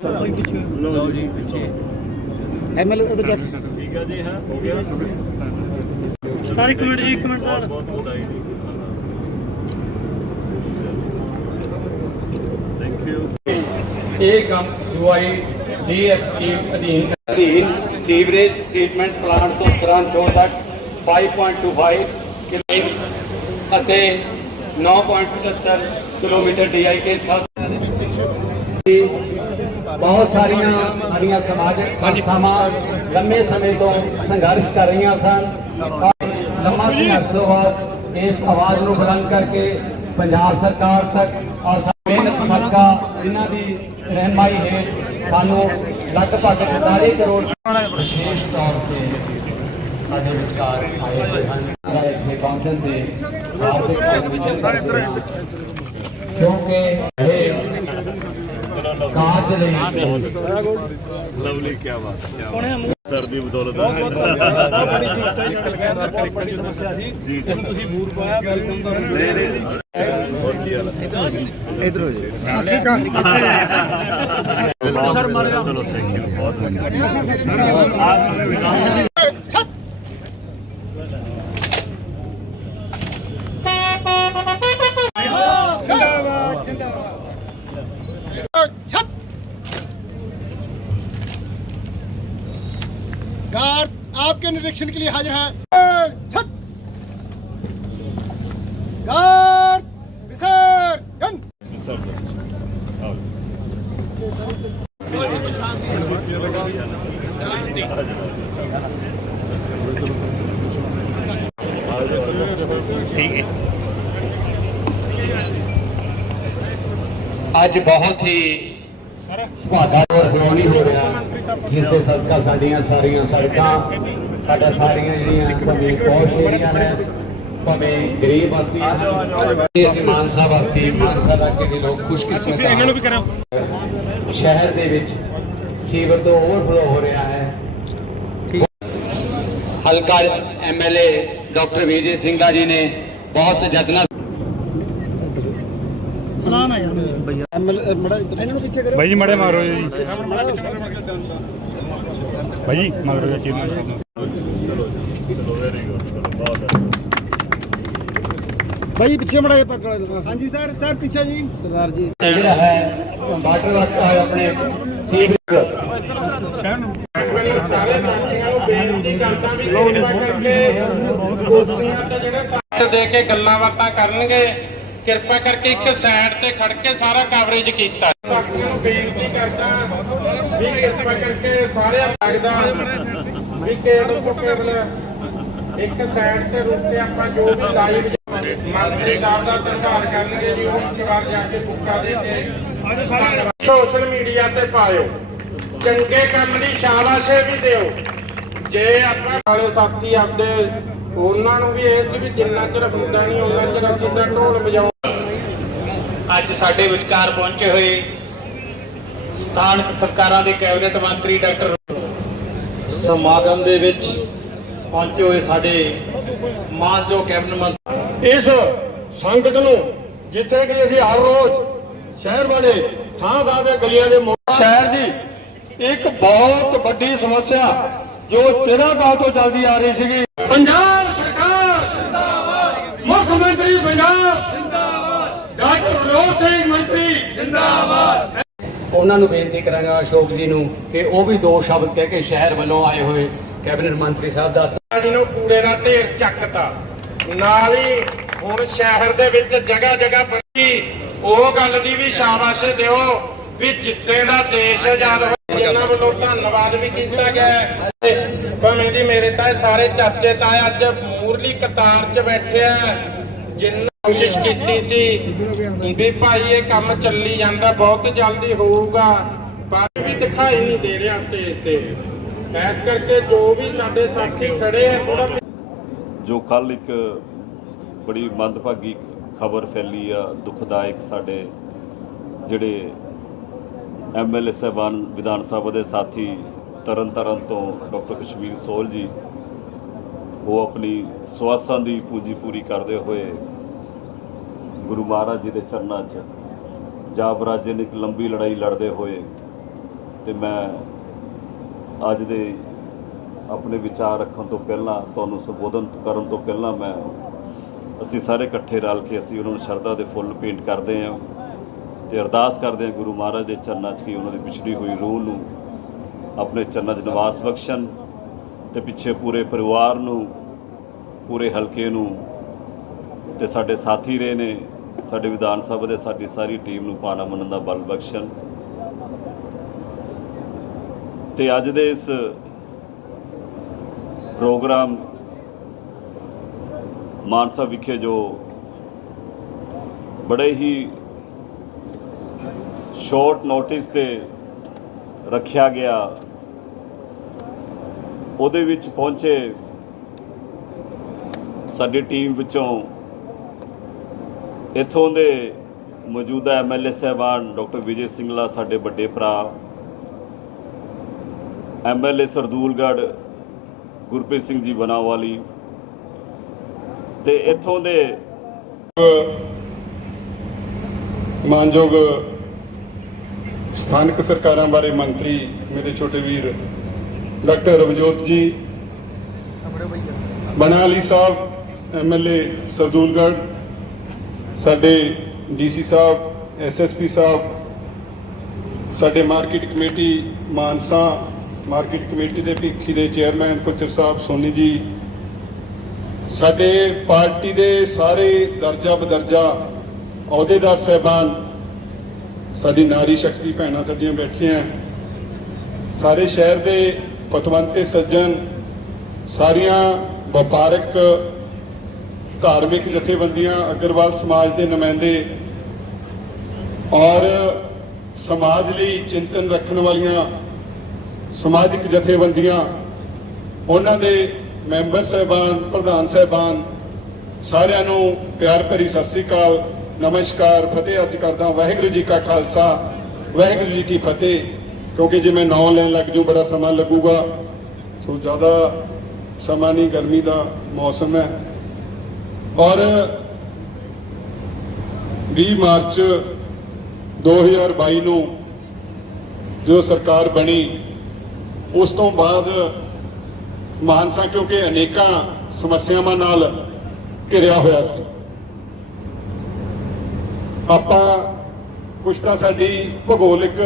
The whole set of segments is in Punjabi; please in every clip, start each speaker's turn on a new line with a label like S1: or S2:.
S1: ਲਓ ਜੀ ਪਿੱਛੇ।
S2: ਐਮਐਲਏ ਉਹਦੇ ਚੱਕ।
S1: ਠੀਕ ਹੈ ਜੀ ਹਾਂ ਹੋ ਗਿਆ।
S3: ਸਰ ਇੱਕ ਮਿੰਟ ਜੀ ਇੱਕ ਮਿੰਟ
S1: ਬਹੁਤ
S3: ਸਰ।
S1: ਬਹੁਤ ਵਧਾਈ ਜੀ। ਥੈਂਕ ਯੂ
S4: ਇਹ ਕੰਮ ਦਵਾਈ ਡੀਐਫਸੀ ਅਧੀਨ ਅਧੀਨ ਸੀਵਰੇਜ ਟ੍ਰੀਟਮੈਂਟ ਪਲਾਂਟ ਤੋਂ ਸਰਾਂਚੋਰ ਤੱਕ 5.25 ਕਿਲੋਮੀਟਰ ਅਤੇ 9.75 ਕਿਲੋਮੀਟਰ ਡੀਆਈਕੇ ਸਭ ਬਹੁਤ ਸਾਰੀਆਂ ਸਾਡੀਆਂ ਸਮਾਜਿਕ ਸੰਸਥਾਵਾਂ ਲੰਮੇ ਸਮੇਂ ਤੋਂ ਸੰਘਰਸ਼ ਕਰ ਰਹੀਆਂ ਸਨ। ਲੰਮਾ ਸੰਘਰਸ਼ ਤੋਂ ਬਾਅਦ ਇਸ ਆਵਾਜ਼ ਨੂੰ ਬੁਲੰਦ ਕਰਕੇ ਪੰਜਾਬ ਸਰਕਾਰ ਤੱਕ ਔਰ ਮਿਹਨਤ ਸਦਕਾ ਇਹਨਾਂ ਦੀ ਰਹਿਨਮਾਈ ਹੇਠ ਸਾਨੂੰ ਲਗਭਗ 45 ਕਰੋੜ ਵਿਸ਼ੇਸ਼ ਤੌਰ ਤੇ ਸਾਡੇ ਵਿਚਕਾਰ ਆਏ ਹੋਏ ਹਨ। ਇੱਥੇ ਪਹੁੰਚਣ ਦੇ ਹਾਰਦਿਕ ਅਭਿਨੰਦਨ ਕਿਉਂਕਿ ਇਹ ਕਾਰਜ ਲਈ।
S1: ਲਵਲੀ ਕੀ ਬਾਤ
S3: ਮੂੰਹ?
S1: ਸਰ ਦੀ ਬਦੌਲਤ
S3: ਬੜੀ ਸਮੱਸਿਆ ਜੀ ਬਹੁਤ ਬੜੀ ਸਮੱਸਿਆ ਜੀ। ਤੁਸੀਂ ਬੂਰ ਪਾਇਆ ਵੈਲਕਮ ਤੁਹਾਨੂੰ
S1: ਨਹੀਂ ਨਹੀਂ। ਬਹੁਤ ਕੀ ਹਾਲ ਹੈ
S2: ਇਧਰ ਹੋ ਜੀ
S1: ਚਲੋ ਥੈਂਕ ਯੂ ਬਹੁਤ ਵਧੀਆ।
S2: आपके निरीक्षण के लिए हाजिर है छत गार्ड विसर्जन
S1: ਸਰ ਆਓ
S4: ਅੱਜ ਬਹੁਤ ਹੀ ਸੁਹਾਗਾ ਔਰ ਗਰੌਣੀ ਹੋ ਰਿਹਾ ਜਿਸ ਦੇ ਸਦਕਾ ਸਾਡੀਆਂ ਸਾਰੀਆਂ ਸੜਕਾਂ ਸਾਡਾ ਸਾਰੀਆਂ ਜਿਹੜੀਆਂ ਭਾਵੇਂ ਪੌਸ਼ ਏਰੀਆ ਨੇ ਭਾਵੇਂ ਗਰੀਬ ਹਨ ਇਸ ਮਾਨਸਾ ਵਾਸੀ ਮਾਨਸਾ ਇਲਾਕੇ ਦੇ ਲੋਕ ਖੁਸ਼ਕਿਸਮਤ ਹਨ ਇਹਨਾਂ ਨੂੰ ਵੀ ਕਰੋ। ਸ਼ਹਿਰ ਦੇ ਵਿੱਚ ਸੀਵਰ ਤੋਂ ਓਵਰਫਲੋ ਹੋ ਰਿਹਾ ਹੈ। ਹਲਕਾ ਐਮਐਲਏ ਡਾਕਟਰ ਵਿਜੇ ਸਿੰਘਾ ਜੀ ਨੇ ਬਹੁਤ ਯਤਨਾਂ
S3: ਹਲਾ ਨਾ ਯਾਰ।
S2: ਐਮਐਲਏ ਮੜਾ ਇਹਨਾਂ ਨੂੰ ਪਿੱਛੇ ਕਰੋ
S5: ਭਾਈ ਜੀ। ਮੜੇ ਮਾਰੋ ਜੀ ਭਾਈ ਜੀ ਮਾਰੋ ਜੀ ਚੀਜ਼
S1: ਚਲੋ ਵੈਰੀ ਗੁੱਡ ਚਲੋ ਬਹੁਤ ਵਧੀਆ
S2: ਭਾਈ ਪਿੱਛੇ ਮੜਾ ਇਹ ਪਕੜ ਹਾਂਜੀ ਸਰ ਸਰ ਪਿੱਛੇ ਜੀ। ਸਰਦਾਰ ਜੀ।
S4: ਜਿਹੜਾ ਹੈ ਵਾਟਰ ਵਰਕਸ ਹੈ ਆਪਣੇ ਸੀਵਰ ਸਾਰੇ ਸਾਥੀਆਂ ਨੂੰ ਬੇਨਤੀ ਕਰਦਾ ਵੀ ਕਿਰਪਾ ਕਰਕੇ ਕੁਰਸੀਆਂ ਤੇ ਜਿਹੜੇ ਸਾਥ ਦੇ ਕੇ ਗੱਲਾਂ ਬਾਤਾਂ ਕਰਨਗੇ। ਕਿਰਪਾ ਕਰਕੇ ਇੱਕ ਸਾਈਡ ਤੇ ਖੜ ਕੇ ਸਾਰਾ ਕਵਰੇਜ ਕੀਤਾ। ਸਾਥੀਆਂ ਨੂੰ ਬੇਨਤੀ ਕਰਦਾ ਵੀ ਕਿਰਪਾ ਕਰਕੇ ਸਾਰੇ ਲੱਗਦਾ ਵੀ ਕੇਬਲ ਤੋਂ ਕੇਬਲ ਇੱਕ ਸਾਈਡ ਤੇ ਰੁਕ ਕੇ ਆਪਾਂ ਜੋ ਵੀ ਲਾਈਵ ਮੰਤਰੀ ਸਾਹਿਬ ਦਾ ਧੰਨਵਾਦ ਕਰਨਗੇ ਜੀ ਉਹ ਇੱਕ ਵਾਰ ਜਾ ਕੇ ਬੁੱਕਾ ਦੇ ਕੇ ਸੋਸ਼ਲ ਮੀਡੀਆ ਤੇ ਪਾਇਓ। ਚੰਗੇ ਕੰਮ ਦੀ ਸ਼ਾਬਾਸ਼ੇ ਵੀ ਦਿਓ। ਜੇ ਆਪਾਂ ਵਾਲੇ ਸਾਥੀ ਆਪਦੇ, ਉਹਨਾਂ ਨੂੰ ਵੀ ਇਹ ਸੀ ਵੀ ਜਿੰਨਾ ਚਿਰ ਹੁੰਦਾ ਨਹੀਂ, ਉਹਨਾਂ ਚਿਰ ਅਸੀਂ ਤਾਂ ਢੋਲ ਵਜਾਓ ਅੱਜ ਸਾਡੇ ਵਿਚਕਾਰ ਪਹੁੰਚੇ ਹੋਏ ਸਥਾਨਕ ਸਰਕਾਰਾਂ ਦੇ ਕੈਬਨਿਟ ਮੰਤਰੀ ਡਾਕਟਰ ਸਮਾਗਮ ਦੇ ਵਿੱਚ ਪਹੁੰਚੇ ਹੋਏ ਸਾਡੇ ਮਾਨਯੋਗ ਕੈਬਨਿਟ ਮੰਤਰੀ
S6: ਇਸ ਸੰਗਤ ਨੂੰ ਜਿੱਥੇ ਕਿ ਅਸੀਂ ਹਰ ਰੋਜ਼ ਸ਼ਹਿਰ ਵਾਲੇ ਥਾਂ ਥਾਂ ਤੇ ਗਲੀਆਂ ਦੇ ਮੋੜ ਸ਼ਹਿਰ ਦੀ ਇੱਕ ਬਹੁਤ ਵੱਡੀ ਸਮੱਸਿਆ ਜੋ ਚਿਰਾਂ ਕਾਲ ਤੋਂ ਚੱਲਦੀ ਆ ਰਹੀ ਸੀਗੀ। ਪੰਜਾਬ ਸਰਕਾਰ ਜਿੰਦਾਬਾਦ ਮੁੱਖ ਮੰਤਰੀ ਪੰਜਾਬ ਜਿੰਦਾਬਾਦ ਡਾਕਟਰ ਮਨੋਜ ਸਿੰਘ ਮੰਤਰੀ।
S4: ਉਹਨਾਂ ਨੂੰ ਬੇਨਤੀ ਕਰਾਂਗਾ ਅਸ਼ੋਕ ਜੀ ਨੂੰ ਕਿ ਉਹ ਵੀ ਦੋ ਸ਼ਬਦ ਕਹਿ ਕੇ ਸ਼ਹਿਰ ਵੱਲੋਂ ਆਏ ਹੋਏ ਕੈਬਨਿਟ ਮੰਤਰੀ ਸਾਹਿਬ ਦਾ।
S6: ਪਾਣੀ ਨੂੰ ਕੂੜੇ ਦਾ ਢੇਰ ਚੱਕਤਾ। ਨਾਲ ਹੀ ਹੁਣ ਸ਼ਹਿਰ ਦੇ ਵਿੱਚ ਜਗ੍ਹਾ ਜਗ੍ਹਾ ਬਣੀ ਉਹ ਗੱਲ ਦੀ ਵੀ ਸ਼ਾਬਾਸ਼ ਦਿਓ ਵੀ ਜਿੱਤੇ ਦਾ ਦੇਸ਼ ਆਜ਼ਾਦ ਜਿਨ੍ਹਾਂ ਵੱਲੋਂ ਧੰਨਵਾਦ ਵੀ ਕੀਤਾ ਗਿਆ ਭਾਵੇਂ ਜੀ ਮੇਰੇ ਤਾਂ ਸਾਰੇ ਚਰਚੇ ਤਾਂ ਅੱਜ ਮੂਰਲੀ ਕਤਾਰ 'ਚ ਬੈਠੇ ਆ। ਜਿੰਨਾ ਕੋਸ਼ਿਸ਼ ਕੀਤੀ ਸੀ ਵੀ ਭਾਈ ਇਹ ਕੰਮ ਚੱਲੀ ਜਾਂਦਾ ਬਹੁਤ ਜਲਦੀ ਹੋਊਗਾ। ਪਰ ਵੀ ਦਿਖਾਈ ਨਹੀਂ ਦੇ ਰਿਹਾ ਸਟੇਜ ਤੇ। ਇਸ ਕਰਕੇ ਜੋ ਵੀ ਸਾਡੇ ਸਾਥੀ ਖੜੇ ਆ ਥੋੜਾ
S1: ਜੋ ਕੱਲ ਇੱਕ ਬੜੀ ਮੰਦਭਾਗੀ ਖਬਰ ਫੈਲੀ ਆ, ਦੁਖਦਾਇਕ ਸਾਡੇ ਜਿਹੜੇ ਐਮਐਲਏ ਸਾਹਿਬਾਨ ਵਿਧਾਨ ਸਭਾ ਦੇ ਸਾਥੀ ਤਰਨ ਤਾਰਨ ਤੋਂ ਡਾਕਟਰ ਕਸ਼ਮੀਰ ਸੋਲ ਜੀ, ਉਹ ਆਪਣੀ ਸਵਾਸਾਂ ਦੀ ਪੂੰਜੀ ਪੂਰੀ ਕਰਦੇ ਹੋਏ ਗੁਰੂ ਮਹਾਰਾਜ ਜੀ ਦੇ ਚਰਨਾਂ 'ਚ ਜਾਬਰਾਜੇ ਨੇ ਇੱਕ ਲੰਬੀ ਲੜਾਈ ਲੜਦੇ ਹੋਏ ਤੇ ਮੈਂ ਅੱਜ ਦੇ ਆਪਣੇ ਵਿਚਾਰ ਰੱਖਣ ਤੋਂ ਪਹਿਲਾਂ, ਤੁਹਾਨੂੰ ਸੰਬੋਧਨ ਕਰਨ ਤੋਂ ਪਹਿਲਾਂ ਮੈਂ, ਅਸੀਂ ਸਾਰੇ ਇਕੱਠੇ ਰਲ ਕੇ ਅਸੀਂ ਉਹਨਾਂ ਨੂੰ ਸ਼ਰਧਾ ਦੇ ਫੁੱਲ ਭੇਂਟ ਕਰਦੇ ਹਾਂ ਤੇ ਅਰਦਾਸ ਕਰਦੇ ਹਾਂ ਗੁਰੂ ਮਹਾਰਾਜ ਦੇ ਚਰਨਾਂ 'ਚ ਕਿ ਉਹਨਾਂ ਦੀ ਪਿਛੜੀ ਹੋਈ ਰੂਹ ਨੂੰ ਆਪਣੇ ਚਰਨਾਂ 'ਚ ਨਿਵਾਸ ਬਖਸ਼ਣ ਤੇ ਪਿੱਛੇ ਪੂਰੇ ਪਰਿਵਾਰ ਨੂੰ, ਪੂਰੇ ਹਲਕੇ ਨੂੰ ਤੇ ਸਾਡੇ ਸਾਥੀ ਰਹੇ ਨੇ, ਸਾਡੇ ਵਿਧਾਨ ਸਭਾ ਦੇ ਸਾਡੀ ਸਾਰੀ ਟੀਮ ਨੂੰ ਪਾਣਾ ਮੰਨਣ ਦਾ ਬਲ ਬਖਸ਼ਣ। ਤੇ ਅੱਜ ਦੇ ਇਸ ਪ੍ਰੋਗਰਾਮ ਮਾਨਸਾ ਵਿਖੇ ਜੋ ਬੜੇ ਹੀ ਸ਼ਾਰਟ ਨੋਟਿਸ ਤੇ ਰੱਖਿਆ ਗਿਆ, ਉਹਦੇ ਵਿੱਚ ਪਹੁੰਚੇ ਸਾਡੀ ਟੀਮ ਵਿੱਚੋਂ ਇੱਥੋਂ ਦੇ ਮੌਜੂਦਾ ਐਮਐਲਏ ਸਾਹਿਬਾਨ ਡਾਕਟਰ ਵਿਜੇ ਸਿੰਗਲਾ, ਸਾਡੇ ਵੱਡੇ ਭਰਾ ਐਮਐਲਏ ਸਰਦੂਲਗੜ੍ਹ ਗੁਰਪ੍ਰੀਤ ਸਿੰਘ ਜੀ ਬਣਾਵਾਲੀ ਤੇ ਇੱਥੋਂ ਦੇ
S7: ਮਾਨਯੋਗ ਸਥਾਨਕ ਸਰਕਾਰਾਂ ਬਾਰੇ ਮੰਤਰੀ ਮੇਰੇ ਛੋਟੇ ਵੀਰ ਡਾਕਟਰ ਰਵਜੋਤ ਜੀ ਬਣਾਲੀ ਸਾਹਿਬ ਐਮਐਲਏ ਸਰਦੂਲਗੜ੍ਹ, ਸਾਡੇ ਡੀਸੀ ਸਾਹਿਬ ਐਸਐਸਪੀ ਸਾਹਿਬ, ਸਾਡੇ market committee Mansa market committee ਦੇ ਭੀਖੀ ਦੇ ਚੇਅਰਮੈਨ ਪੁੱਚਰ ਸਾਹਿਬ ਸੋਨੀ ਜੀ, ਸਾਡੇ ਪਾਰਟੀ ਦੇ ਸਾਰੇ ਦਰਜਾ ਬਦਰਜਾ ਅਹੁਦੇਦਾਰ ਸਹਿਬਾਨ, ਸਾਡੀ ਨਾਰੀ ਸ਼ਕਤੀ ਭੈਣਾਂ ਸਾਡੀਆਂ ਬੈਠੀਆਂ, ਸਾਰੇ ਸ਼ਹਿਰ ਦੇ ਪਤਵੰਤੇ ਸੱਜਣ, ਸਾਰੀਆਂ ਵਪਾਰਕ, ਧਾਰਮਿਕ ਜਥੇਬੰਦੀਆਂ, ਅਗਰਵਾਲ ਸਮਾਜ ਦੇ ਨੁਮਾਇੰਦੇ ਔਰ ਸਮਾਜ ਲਈ ਚਿੰਤਨ ਰੱਖਣ ਵਾਲੀਆਂ ਸਮਾਜਿਕ ਜਥੇਬੰਦੀਆਂ, ਉਹਨਾਂ ਦੇ ਮੈਂਬਰ ਸਹਿਬਾਨ, ਪ੍ਰਧਾਨ ਸਹਿਬਾਨ, ਸਾਰਿਆਂ ਨੂੰ ਪਿਆਰ ਭਰੀ ਸਤਿ ਸ੍ਰੀ ਅਕਾਲ, ਨਮਸਕਾਰ, ਫਤਿਹ ਅੱਜ ਕਰਦਾ ਵਾਹਿਗੁਰੂ ਜੀ ਕਾ ਖਾਲਸਾ, ਵਾਹਿਗੁਰੂ ਜੀ ਕੀ ਫਤਿਹ। ਕਿਉਂਕਿ ਜੇ ਮੈਂ ਨਾਂ ਲੈਣ ਲੱਗ ਜੂ ਬੜਾ ਸਮਾਂ ਲੱਗੂਗਾ। ਸੋ ਜ਼ਿਆਦਾ ਸਮਾਂ ਨਹੀਂ, ਗਰਮੀ ਦਾ ਮੌਸਮ ਹੈ। ਔਰ 20 ਮਾਰਚ 2022 ਨੂੰ ਜੋ ਸਰਕਾਰ ਬਣੀ ਉਸ ਤੋਂ ਬਾਅਦ ਮਾਨਸਾ ਕਿਉਂਕਿ ਅਨੇਕਾਂ ਸਮੱਸਿਆਵਾਂ ਨਾਲ ਘਿਰਿਆ ਹੋਇਆ ਸੀ। ਆਪਾਂ ਕੁਛ ਤਾਂ ਸਾਡੀ ਭੂਗੋਲਿਕ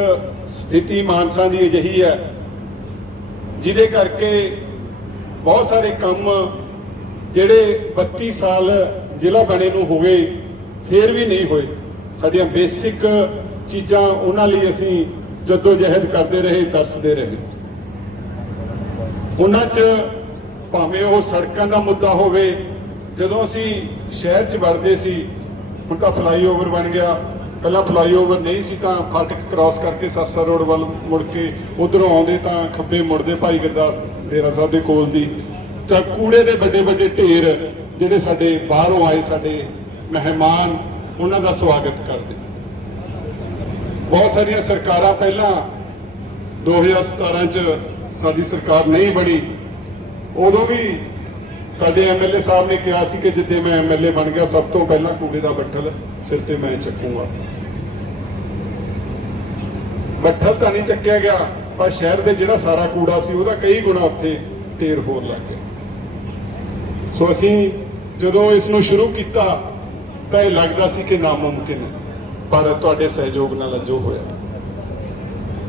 S7: ਸਥਿਤੀ ਮਾਨਸਾ ਦੀ ਅਜਿਹੀ ਹੈ, ਜਿਹਦੇ ਕਰਕੇ ਬਹੁਤ ਸਾਰੇ ਕੰਮ ਜਿਹੜੇ 32 ਸਾਲ ਜ਼ਿਲ੍ਹਾ ਬਣੇ ਨੂੰ ਹੋ ਗਏ, ਫੇਰ ਵੀ ਨਹੀਂ ਹੋਏ। ਸਾਡੀਆਂ ਬੇਸਿਕ ਚੀਜ਼ਾਂ ਉਹਨਾਂ ਲਈ ਅਸੀਂ ਜਦੋਂ ਜਹਿਦ ਕਰਦੇ ਰਹੇ ਤਰਸਦੇ ਰਹੇ। ਉਹਨਾਂ 'ਚ ਭਾਵੇਂ ਉਹ ਸੜਕਾਂ ਦਾ ਮੁੱਦਾ ਹੋਵੇ, ਜਦੋਂ ਅਸੀਂ ਸ਼ਹਿਰ 'ਚ ਵੜਦੇ ਸੀ, ਹੁਣ ਤਾਂ ਫਲਾਈਓਵਰ ਬਣ ਗਿਆ। ਪਹਿਲਾਂ ਫਲਾਈਓਵਰ ਨਹੀਂ ਸੀ ਤਾਂ ਫਾਟਕ ਕ੍ਰਾਸ ਕਰਕੇ ਸਰਸਾ ਰੋਡ ਵੱਲ ਮੁੜ ਕੇ ਉਧਰੋਂ ਆਉਂਦੇ ਤਾਂ ਖੱਬੇ ਮੁੜਦੇ ਭਾਈ ਗੁਰਦਾਸ ਡੇਰਾ ਸਾਹਿਬ ਦੇ ਕੋਲ ਦੀ। ਤਾਂ ਕੂੜੇ ਦੇ ਵੱਡੇ ਵੱਡੇ ਢੇਰ ਜਿਹੜੇ ਸਾਡੇ ਬਾਹਰੋਂ ਆਏ, ਸਾਡੇ ਮਹਿਮਾਨ, ਉਹਨਾਂ ਦਾ ਸਵਾਗਤ ਕਰਦੇ। ਬਹੁਤ ਸਾਰੀਆਂ ਸਰਕਾਰਾਂ ਪਹਿਲਾਂ 2017 ਚ ਸਾਡੀ ਸਰਕਾਰ ਨਹੀਂ ਬਣੀ, ਉਦੋਂ ਵੀ ਸਾਡੇ ਐਮਐਲਏ ਸਾਹਿਬ ਨੇ ਕਿਹਾ ਸੀ ਕਿ ਜਿੱਦੇ ਮੈਂ ਐਮਐਲਏ ਬਣ ਗਿਆ, ਸਭ ਤੋਂ ਪਹਿਲਾਂ ਕੂੜੇ ਦਾ ਬੱਠਲ ਸਿਰ ਤੇ ਮੈਂ ਚੱਕੂਗਾ। ਬੱਠਲ ਤਾਂ ਨਹੀਂ ਚੱਕਿਆ ਗਿਆ, ਪਰ ਸ਼ਹਿਰ ਦੇ ਜਿਹੜਾ ਸਾਰਾ ਕੂੜਾ ਸੀ, ਉਹਦਾ ਕਈ ਗੁਣਾ ਉੱਥੇ ਢੇਰ ਹੋਰ ਲੱਗ ਗਿਆ ਸੋ ਅਸੀਂ ਜਦੋਂ ਇਸ ਨੂੰ ਸ਼ੁਰੂ ਕੀਤਾ, ਤਾਂ ਇਹ ਲੱਗਦਾ ਸੀ ਕਿ ਨਾਮੁਮਕਿਨ ਪਰ ਤੁਹਾਡੇ ਸਹਿਯੋਗ ਨਾਲ ਜੋ ਹੋਇਆ।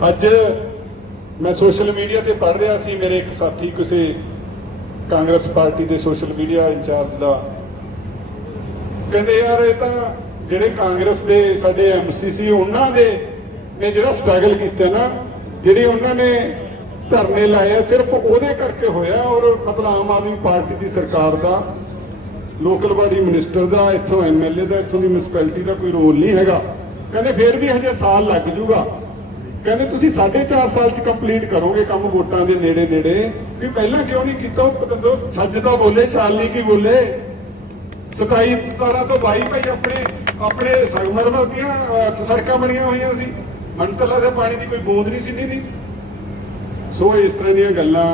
S7: ਅੱਜ ਮੈਂ ਸੋਸ਼ਲ ਮੀਡੀਆ ਤੇ ਪੜ੍ਹ ਰਿਹਾ ਸੀ, ਮੇਰੇ ਇੱਕ ਸਾਥੀ ਕਿਸੇ ਕਾਂਗਰਸ ਪਾਰਟੀ ਦੇ ਸੋਸ਼ਲ ਮੀਡੀਆ ਇੰਚਾਰਜ ਦਾ। ਕਹਿੰਦੇ, ਯਾਰ, ਇਹ ਤਾਂ ਜਿਹੜੇ ਕਾਂਗਰਸ ਦੇ ਸਾਡੇ ਐਮਸੀ ਸੀ ਉਹਨਾਂ ਦੇ ਨੇ ਜਿਹੜਾ ਸਟਰਗਲ ਕੀਤਾ ਨਾ, ਜਿਹੜੇ ਉਹਨਾਂ ਨੇ ਧਰਨੇ ਲਾਏ ਸਿਰਫ ਉਹਦੇ ਕਰਕੇ ਹੋਇਆ ਔਰ ਮਤਲਬ ਆਮ ਆਦਮੀ ਪਾਰਟੀ ਦੀ ਸਰਕਾਰ ਦਾ, ਲੋਕਲ ਬਾਡੀ ਮਿਨਿਸਟਰ ਦਾ, ਇੱਥੋਂ ਐਮਐਲਏ ਦਾ, ਇੱਥੋਂ ਦੀ ਮਿਊਨਿਸਪੈਲਿਟੀ ਦਾ ਕੋਈ ਰੋਲ ਨਹੀਂ ਹੈਗਾ। ਕਹਿੰਦੇ, ਫੇਰ ਵੀ ਹਜੇ ਸਾਲ ਲੱਗ ਜੂਗਾ। ਕਹਿੰਦੇ ਤੁਸੀਂ 4.5 ਸਾਲ ਚ ਕੰਪਲੀਟ ਕਰੋਗੇ ਕੰਮ ਵੋਟਾਂ ਦੇ ਨੇੜੇ ਨੇੜੇ, ਵੀ ਪਹਿਲਾਂ ਕਿਉਂ ਨਹੀਂ ਕੀਤਾ? ਪਤੰਦੋ ਸੱਚ ਤਾਂ ਬੋਲੇ ਚਾਲ ਨਹੀਂ ਕੀ ਬੋਲੇ। 27 17 ਤੋਂ 22 ਭਾਈ ਆਪਣੇ ਆਪਣੇ ਸੰਗਮਰਮਰ ਦੀਆਂ ਸੜਕਾਂ ਬਣੀਆਂ ਹੋਈਆਂ ਸੀ। ਮੰਤਲਾ ਦੇ ਪਾਣੀ ਦੀ ਕੋਈ ਬੂੰਦ ਨਹੀਂ ਸੀ ਨਹੀਂ ਸੋ ਇਸ ਤਰ੍ਹਾਂ ਦੀਆਂ ਗੱਲਾਂ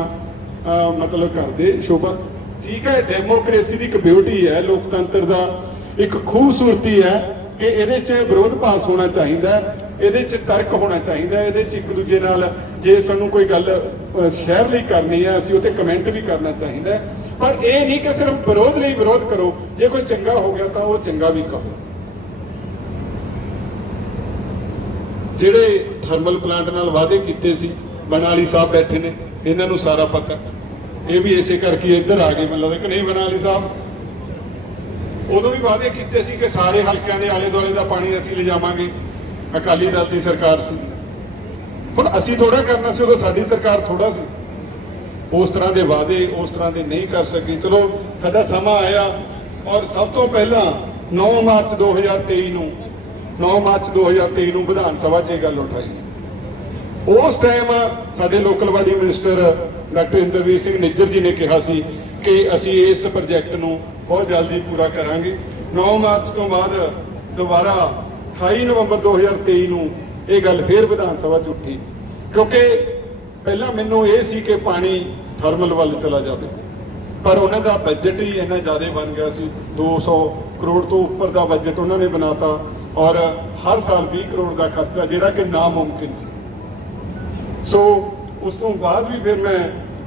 S7: ਮਤਲਬ ਕਰਦੇ ਸ਼ੋਭਾ। ਠੀਕ ਹੈ ਡੈਮੋਕ੍ਰੇਸੀ ਦੀ ਇੱਕ ਬਿਊਟੀ ਹੈ, ਲੋਕਤੰਤਰ ਦਾ ਇੱਕ ਖੂਬਸੂਰਤੀ ਹੈ ਕਿ ਇਹਦੇ 'ਚ ਵਿਰੋਧ ਪਾਸ ਹੋਣਾ ਚਾਹੀਦਾ ਇਹਦੇ 'ਚ ਤਰਕ ਹੋਣਾ ਚਾਹੀਦਾ, ਇਹਦੇ 'ਚ ਇੱਕ ਦੂਜੇ ਨਾਲ ਜੇ ਸਾਨੂੰ ਕੋਈ ਗੱਲ ਸ਼ਹਿਰ ਲਈ ਕਰਨੀ ਹੈ ਅਸੀਂ ਉਹ ਕਮੈਂਟ ਵੀ ਕਰਨਾ ਚਾਹੀਦਾ ਪਰ ਇਹ ਨਹੀਂ ਕਿ ਸਿਰਫ ਵਿਰੋਧ ਲਈ ਵਿਰੋਧ ਕਰੋ, ਜੇ ਕੋਈ ਚੰਗਾ ਹੋ ਗਿਆ ਤਾਂ ਉਹ ਚੰਗਾ ਵੀ ਕਹੋ। ਜਿਹੜੇ ਥਰਮਲ ਪਲਾਂਟ ਨਾਲ ਵਾਅਦੇ ਕੀਤੇ ਸੀ ਬਨਾਲੀ ਸਾਹਿਬ ਬੈਠੇ ਨੇ, ਇਹਨਾਂ ਨੂੰ ਸਾਰਾ ਪਤਾ। ਇਹ ਵੀ ਇਸੇ ਕਰਕੇ ਇੱਧਰ ਆ ਗਏ ਮੈਨੂੰ ਲੱਗਦਾ ਕਿ ਨਹੀਂ ਬਨਾਲੀ ਸਾਹਿਬ। ਉਦੋਂ ਵੀ ਵਾਅਦੇ ਕੀਤੇ ਸੀ ਕਿ ਸਾਰੇ ਹਲਕਿਆਂ ਦੇ ਆਲੇ ਦੁਆਲੇ ਦਾ ਪਾਣੀ ਅਸੀਂ ਲਿਜਾਵਾਂਗੇ। ਅਕਾਲੀ ਦਲ ਦੀ ਸਰਕਾਰ ਸੀ। ਹੁਣ ਅਸੀਂ ਥੋੜਾ ਕਰਨਾ ਸੀ, ਉਦੋਂ ਸਾਡੀ ਸਰਕਾਰ ਥੋੜਾ ਸੀ। ਉਸ ਤਰ੍ਹਾਂ ਦੇ ਵਾਅਦੇ, ਉਸ ਤਰ੍ਹਾਂ ਦੇ ਨਹੀਂ ਕਰ ਸਕੀ। ਚਲੋ, ਸਾਡਾ ਸਮਾਂ ਆਇਆ ਔਰ ਸਭ ਤੋਂ ਪਹਿਲਾਂ 9 ਮਾਰਚ 2023 ਨੂੰ 9 ਮਾਰਚ 2023 ਨੂੰ ਵਿਧਾਨ ਸਭਾ 'ਚ ਇਹ ਗੱਲ ਉਠਾਈ। ਉਸ ਟਾਈਮ ਸਾਡੇ local body minister doctor Inderbir Singh Nijjar ji ਨੇ ਕਿਹਾ ਸੀ ਕਿ ਅਸੀਂ ਇਸ ਪ੍ਰੋਜੈਕਟ ਨੂੰ ਬਹੁਤ ਜਲਦੀ ਪੂਰਾ ਕਰਾਂਗੇ। 9 ਮਾਰਚ ਤੋਂ ਬਾਅਦ ਦੁਬਾਰਾ 28 ਨਵੰਬਰ 2023 ਨੂੰ ਇਹ ਗੱਲ ਫੇਰ ਵਿਧਾਨ ਸਭਾ 'ਚ ਉੱਠੀ। ਕਿਉਂਕਿ ਪਹਿਲਾਂ ਮੈਨੂੰ ਇਹ ਸੀ ਕਿ ਪਾਣੀ ਥਰਮਲ ਵੱਲ ਚਲਾ ਜਾਵੇ। ਪਰ ਉਹਨਾਂ ਦਾ ਬਜਟ ਹੀ ਇੰਨਾ ਜ਼ਿਆਦਾ ਬਣ ਗਿਆ ਸੀ। 200 ਕਰੋੜ ਤੋਂ ਉੱਪਰ ਦਾ ਬਜਟ ਉਹਨਾਂ ਨੇ ਬਣਾਤਾ ਔਰ ਹਰ ਸਾਲ 20 ਕਰੋੜ ਦਾ ਖਰਚਾ ਜਿਹੜਾ ਕਿ ਨਾਮੁਮਕਿਨ ਸੀ। ਸੋ ਉਸ ਤੋਂ ਬਾਅਦ ਵੀ ਫਿਰ ਮੈਂ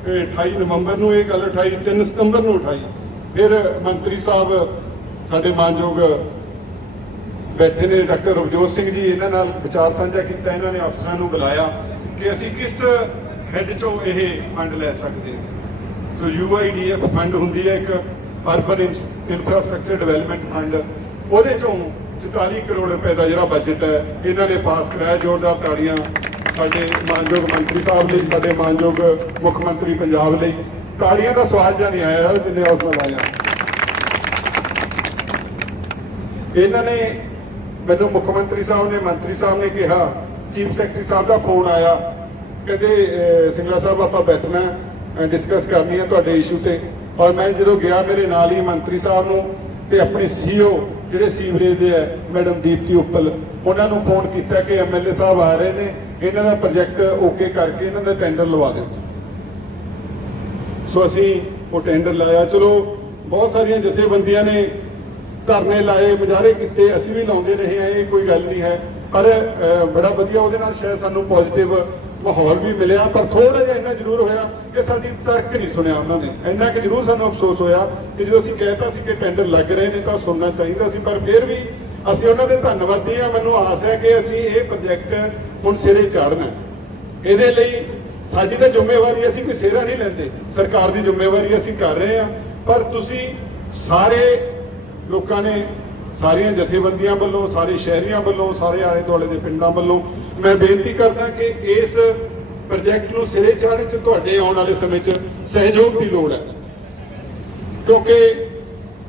S7: ਇਹ 28 ਨਵੰਬਰ ਨੂੰ ਇਹ ਗੱਲ ਉਠਾਈ 3 ਸਤੰਬਰ ਨੂੰ ਉਠਾਈ। ਫਿਰ ਮੰਤਰੀ ਸਾਹਿਬ ਸਾਡੇ ਮਾਨਯੋਗ ਬੈਠੇ ਨੇ ਡਾਕਟਰ ਰਵਜੋਤ ਸਿੰਘ ਜੀ, ਇਹਨਾਂ ਨਾਲ ਵਿਚਾਰ ਸਾਂਝਾ ਕੀਤਾ, ਇਹਨਾਂ ਨੇ ਅਫਸਰਾਂ ਨੂੰ ਬੁਲਾਇਆ ਕਿ ਅਸੀਂ ਕਿਸ ਹੈੱਡ ਚੋਂ ਇਹ ਫੰਡ ਲੈ ਸਕਦੇ ਹਾਂ। ਸੋ ਯੂਆਈਡੀਐਫ ਫੰਡ ਹੁੰਦੀ ਹੈ, ਇੱਕ ਅਰਬਨ ਇਨਫਰਾਸਟ੍ਰਕਚਰ ਡਿਵੈਲਪਮੈਂਟ ਫੰਡ ਉਹਦੇ ਚੋਂ 44 ਕਰੋੜ ਰੁਪਏ ਦਾ ਜਿਹੜਾ ਬਜਟ ਹੈ, ਇਹਨਾਂ ਨੇ ਪਾਸ ਕਰਾਇਆ, ਜ਼ੋਰਦਾਰ ਤਾੜੀਆਂ ਸਾਡੇ ਮਾਨਯੋਗ ਮੰਤਰੀ ਸਾਹਿਬ ਲਈ, ਸਾਡੇ ਮਾਨਯੋਗ ਮੁੱਖ ਮੰਤਰੀ ਪੰਜਾਬ ਲਈ। ਤਾੜੀਆਂ ਦਾ ਸਵਾਲ ਜਾਂ ਨਹੀਂ ਆਇਆ, ਜਿੰਨੇ ਉਸ ਨਾਲ ਆਇਆ। ਇਹਨਾਂ ਨੇ ਮੈਨੂੰ ਮੁੱਖ ਮੰਤਰੀ ਸਾਹਿਬ ਨੇ ਮੰਤਰੀ ਸਾਹਿਬ ਨੇ ਕਿਹਾ ਚੀਫ ਸੈਕਟਰੀ ਸਾਹਿਬ ਦਾ ਫੋਨ ਆਇਆ ਕਹਿੰਦੇ ਅਹ, ਸਾਹਿਬ ਆਪਾਂ ਬੈਠਣਾ ਡਿਸਕਸ ਕਰਨੀ ਹੈ ਤੁਹਾਡੇ ਇਸ਼ੂ ਤੇ। ਔਰ ਮੈਂ ਜਦੋਂ ਗਿਆ ਮੇਰੇ ਨਾਲ ਹੀ ਮੰਤਰੀ ਸਾਹਿਬ ਨੂੰ ਤੇ ਆਪਣੇ ਸੀਓ ਜਿਹੜੇ ਸੀਵਰੇਜ ਦੇ ਹੈ ਮੈਡਮ ਦੀਪਤੀ ਉੱਪਲ ਉਹਨਾਂ ਨੂੰ ਫੋਨ ਕੀਤਾ ਕਿ ਐਮਐਲਏ ਸਾਹਿਬ ਆ ਰਹੇ ਨੇ ਇਹਨਾਂ ਦਾ ਪ੍ਰੋਜੈਕਟ ਓਕੇ ਕਰਕੇ ਇਹਨਾਂ ਦਾ ਟੈਂਡਰ ਲਵਾ ਦਿਓ। ਸੋ ਅਸੀਂ ਉਹ ਟੈਂਡਰ ਲਾਇਆ। ਚਲੋ ਬਹੁਤ ਸਾਰੀਆਂ ਜਥੇਬੰਦੀਆਂ ਨੇ ਧਰਨੇ ਲਾਏ ਮੁਜ਼ਾਹਰੇ ਕੀਤੇ, ਅਸੀਂ ਵੀ ਲਾਉਂਦੇ ਰਹੇ ਹਾਂ, ਇਹ ਕੋਈ ਗੱਲ ਨਹੀਂ ਹੈ। ਪਰ ਬੜਾ ਵਧੀਆ ਉਹਦੇ ਨਾਲ ਸ਼ਾਇਦ ਸਾਨੂੰ ਪੋਜ਼ਿਟਿਵ ਮਾਹੌਲ ਵੀ ਮਿਲਿਆ। ਪਰ ਥੋੜਾ ਜਿਹਾ ਇੰਨਾ ਜ਼ਰੂਰ ਹੋਇਆ ਕਿ ਸਾਡੀ ਤਰਕ ਨਹੀਂ ਸੁਣਿਆ ਉਹਨਾਂ ਨੇ। ਇੰਨਾ ਕਿ ਜ਼ਰੂਰ ਸਾਨੂੰ ਅਫਸੋਸ ਹੋਇਆ ਕਿ ਜਦੋਂ ਅਸੀਂ ਕਹਿਤਾ ਸੀ ਕਿ ਟੈਂਡਰ ਲੱਗ ਰਹੇ ਨੇ ਤਾਂ ਸੁਣਨਾ ਚਾਹੀਦਾ ਸੀ। ਪਰ ਫਿਰ ਵੀ ਅਸੀਂ ਉਹਨਾਂ ਦੇ ਧੰਨਵਾਦੀ ਹਾਂ। ਮੈਨੂੰ ਆਸ ਹੈ ਕਿ ਅਸੀਂ ਇਹ ਪ੍ਰੋਜੈਕਟ ਹੁਣ ਸਿਰੇ ਚਾੜਨਾ ਇਹਦੇ ਲਈ ਸਾਡੀ ਤਾਂ ਜ਼ਿੰਮੇਵਾਰੀ ਅਸੀਂ ਕੋਈ ਸਿਹਰਾ ਨਹੀਂ ਲੈਂਦੇ। ਸਰਕਾਰ ਦੀ ਜ਼ਿੰਮੇਵਾਰੀ ਅਸੀਂ ਕਰ ਰਹੇ ਹਾਂ। ਪਰ ਤੁਸੀਂ ਸਾਰੇ ਲੋਕਾਂ ਨੇ ਸਾਰੀਆਂ ਜਥੇਬੰਦੀਆਂ ਵੱਲੋਂ, ਸਾਰੇ ਸ਼ਹਿਰੀਆਂ ਵੱਲੋਂ, ਸਾਰੇ ਆਲੇ ਦੁਆਲੇ ਦੇ ਪਿੰਡਾਂ ਵੱਲੋਂ ਮੈਂ ਬੇਨਤੀ ਕਰਦਾ ਕਿ ਇਸ ਪ੍ਰੋਜੈਕਟ ਨੂੰ ਸਿਰੇ ਚਾੜਨ 'ਚ ਤੁਹਾਡੇ ਆਉਣ ਵਾਲੇ ਸਮੇਂ 'ਚ ਸਹਿਯੋਗ ਦੀ ਲੋੜ ਹੈ। ਕਿਉਂਕਿ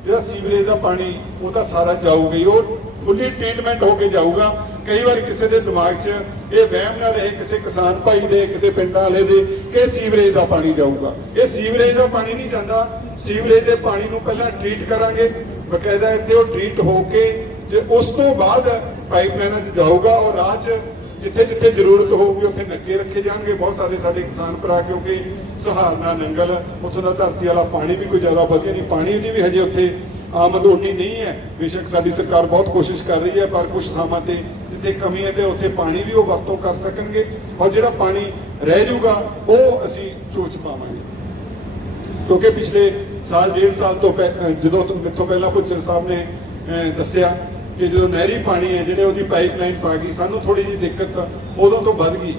S7: ਜਿਹੜਾ ਸੀਵਰੇਜ ਦਾ ਪਾਣੀ, ਉਹ ਤਾਂ ਸਾਰਾ ਜਾਊਗਾ ਹੀ, ਉਹ ਫੁੱਲੀ ਟ੍ਰੀਟਮੈਂਟ ਹੋ ਕੇ ਜਾਊਗਾ। ਕਈ ਵਾਰ ਕਿਸੇ ਦੇ ਦਿਮਾਗ 'ਚ ਇਹ ਵਹਿਮ ਨਾ ਰਹੇ, ਕਿਸੇ ਕਿਸਾਨ ਭਾਈ ਦੇ, ਕਿਸੇ ਪਿੰਡ ਵਾਲੇ ਦੇ, ਕਿ ਸੀਵਰੇਜ ਦਾ ਪਾਣੀ ਜਾਊਗਾ। ਇਹ ਸੀਵਰੇਜ ਦਾ ਪਾਣੀ ਨਹੀਂ ਜਾਂਦਾ। ਸੀਵਰੇਜ ਦੇ ਪਾਣੀ ਨੂੰ ਪਹਿਲਾਂ ਟ੍ਰੀਟ ਕਰਾਂਗੇ। ਬਕਾਇਦਾ ਇੱਥੇ ਉਹ ਟ੍ਰੀਟ ਹੋ ਕੇ ਤੇ ਉਸ ਤੋਂ ਬਾਅਦ ਪਾਈਪਲਾਈਨਾਂ 'ਚ ਜਾਊਗਾ ਔਰ ਰਾਹ 'ਚ ਜਿੱਥੇ ਜਿੱਥੇ ਜ਼ਰੂਰਤ ਹੋਊਗੀ ਉੱਥੇ ਨੱਕੇ ਰੱਖੇ ਜਾਣਗੇ। ਬਹੁਤ ਸਾਰੇ ਸਾਡੇ ਕਿਸਾਨ ਭਰਾ ਕਿਉਂਕਿ ਸਹਾਰਨਾ ਨੰਗਲ, ਉੱਥੋਂ ਦਾ ਧਰਤੀ ਵਾਲਾ ਪਾਣੀ ਵੀ ਕੋਈ ਜ਼ਿਆਦਾ ਵਧੀਆ ਨਹੀਂ, ਪਾਣੀ ਦੀ ਵੀ ਹਜੇ ਉੱਥੇ ਆਮਦ ਉਨੀ ਨਹੀਂ ਹੈ। ਬੇਸ਼ੱਕ ਸਾਡੀ ਸਰਕਾਰ ਬਹੁਤ ਕੋਸ਼ਿਸ਼ ਕਰ ਰਹੀ ਹੈ, ਪਰ ਕੁਝ ਥਾਵਾਂ ਤੇ ਜਿੱਥੇ ਕਮੀ ਹੈ ਤੇ ਉੱਥੇ ਪਾਣੀ ਵੀ ਉਹ ਵਰਤੋਂ ਕਰ ਸਕਣਗੇ ਔਰ ਜਿਹੜਾ ਪਾਣੀ ਰਹਿ ਜਾਊਗਾ, ਉਹ ਅਸੀਂ ਸੋਚ ਪਾਵਾਂਗੇ। ਕਿਉਂਕਿ ਪਿਛਲੇ ਸਾਲ, ਡੇਢ ਸਾਲ ਤੋਂ ਪਹਿ- ਅਹ ਜਦੋਂ ਤੋਂ ਪਹਿਲਾਂ ਭੁੱਚਰ ਸਾਹਿਬ ਨੇ ਦੱਸਿਆ ਕਿ ਜਦੋਂ ਨਹਿਰੀ ਪਾਣੀ ਹੈ, ਜਿਹੜੇ ਉਹਦੀ ਪਾਈਪਲਾਈਨ ਪਾ ਗਈ, ਸਾਨੂੰ ਥੋੜੀ ਜਿਹੀ ਦਿੱਕਤ ਉਦੋਂ ਤੋਂ ਵੱਧ ਗਈ।